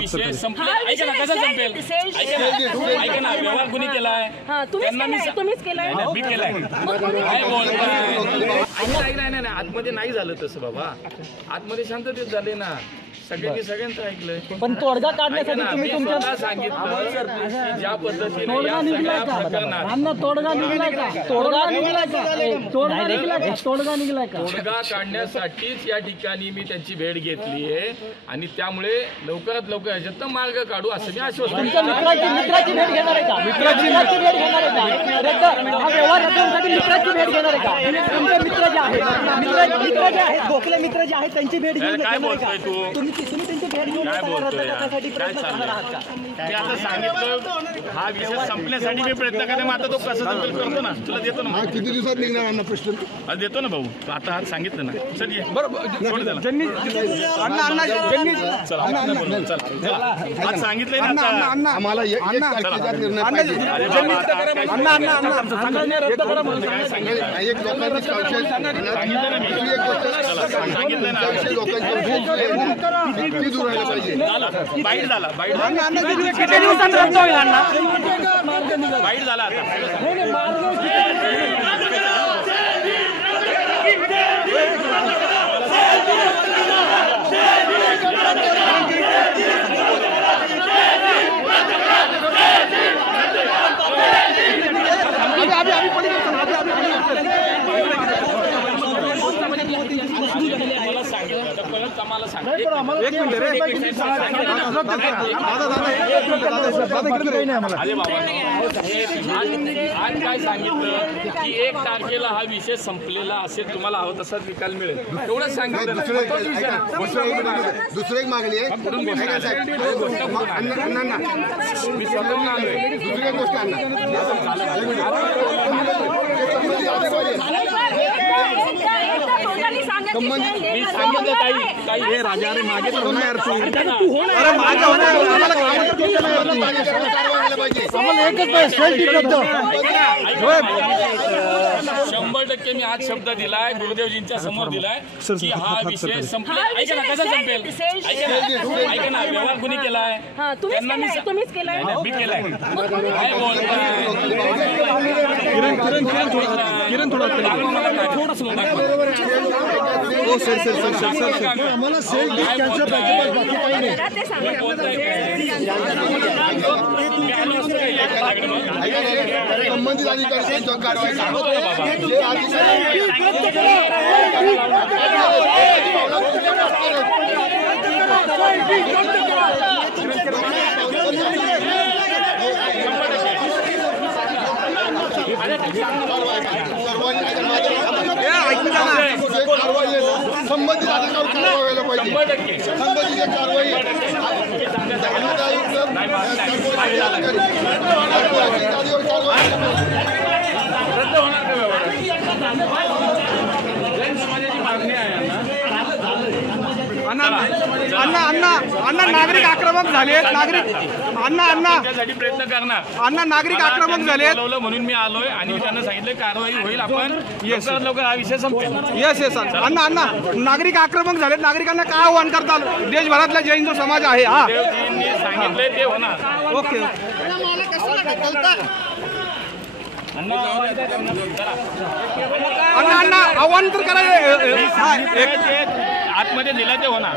विषय संपला. ऐका ना, कसं संपेल? ऐका ना, व्यवहार कुणी केलाय? तुम्हीच केलाय. मी केलाय. काय बोलताय? नाही, आतमध्ये नाही झालं तसं बाबा. आतमध्ये शांततेत झाले ना, सगळ्यांनी सगळ्यांचं ऐकलंय. पण तोडगा काढण्यासाठी तुम्ही तुमच्या सांगितलं ज्या पद्धतीने या सगळ्या प्रकरणात तोडगा निघलाय का? तोडगा काढण्यासाठीच या ठिकाणी मी त्यांची भेट घेतली आहे आणि त्यामुळे लवकरात लवकर ह्याच्यात मार्ग काढू असं मी आश्वासन. मित्राची भेट घेणार आहे का? मित्राची भेट घेणार आहे का? हा व्यवहार रचण्यासाठी मित्राची भेट घेणार आहे का? तुमचे मित्र जे आहेत गोखले मित्र जे आहेत त्यांची भेट घेऊन काय बोलतोय तू? तुम्ही त्यांची भेट घेऊन रद्द प्रयत्न करणार आहात का? मी आता सांगितलं हा विषय संपण्यासाठी मी प्रयत्न करते. मग आता तो कसा संपेल करतो ना, तुला देतो ना. किती दिवसात निघणार अण्णा प्रश्न? देतो ना भाऊ, आता आज सांगितलं ना. चल ये आज सांगितलंय ना आता. आम्हाला एक तारखेचा निर्णय पाहिजे. एक लोकांची कौशल सांगितलं ना, किती दूर राहिलं पाहिजे. बाईट झाला बाईट झाला आता. मला सांगितलं परत आम्हाला आज काय सांगितलं की 1 तारखेला हा विषय संपलेला असेल, तुम्हाला हवं तसाच निकाल मिळेल एवढंच सांगितलं. दुसरं एक मागणी आहे. मी समजून आलोय. दुसरी एक गोष्ट मी सांगितलं काही हे राजा अरे मागे तर होणार तू. अरे मागे होणार. शंभर टक्के मी आज शब्द दिलाय, गुरुदेवजींच्या समोर दिलाय की हा विषय संपला. ऐका ना, कसं संपेल? ऐका ना, व्यवहार कुणी केलाय? तुम्हीच केलाय. मी केलाय. काय बोलताय? किरण थोडं आम्हाला सेल कॅन्सल पाहिजे. संबंधित अधिकारी त्यांच्यावर कारवाई संबंधित अधिकारी कारवाई व्हायला पाहिजे. संबंधित कारवाई अण्णा नागरिक आक्रमक झाले. त्यासाठी प्रयत्न करणार. नागरिक आक्रमक झाले म्हणून मी आलोय आणि त्यांना सांगितलं कारवाई होईल. आपण लवकर हा विषय संपेल. येस अण्णा नागरिक आक्रमक झालेत. नागरिकांना काय आव्हान करतात? देशभरातला जैन जो समाज आहे हा सांगितलंय ते होणार. ओके. अण्णा आव्हान तर करायचं आतमध्ये दिलं ते होणार.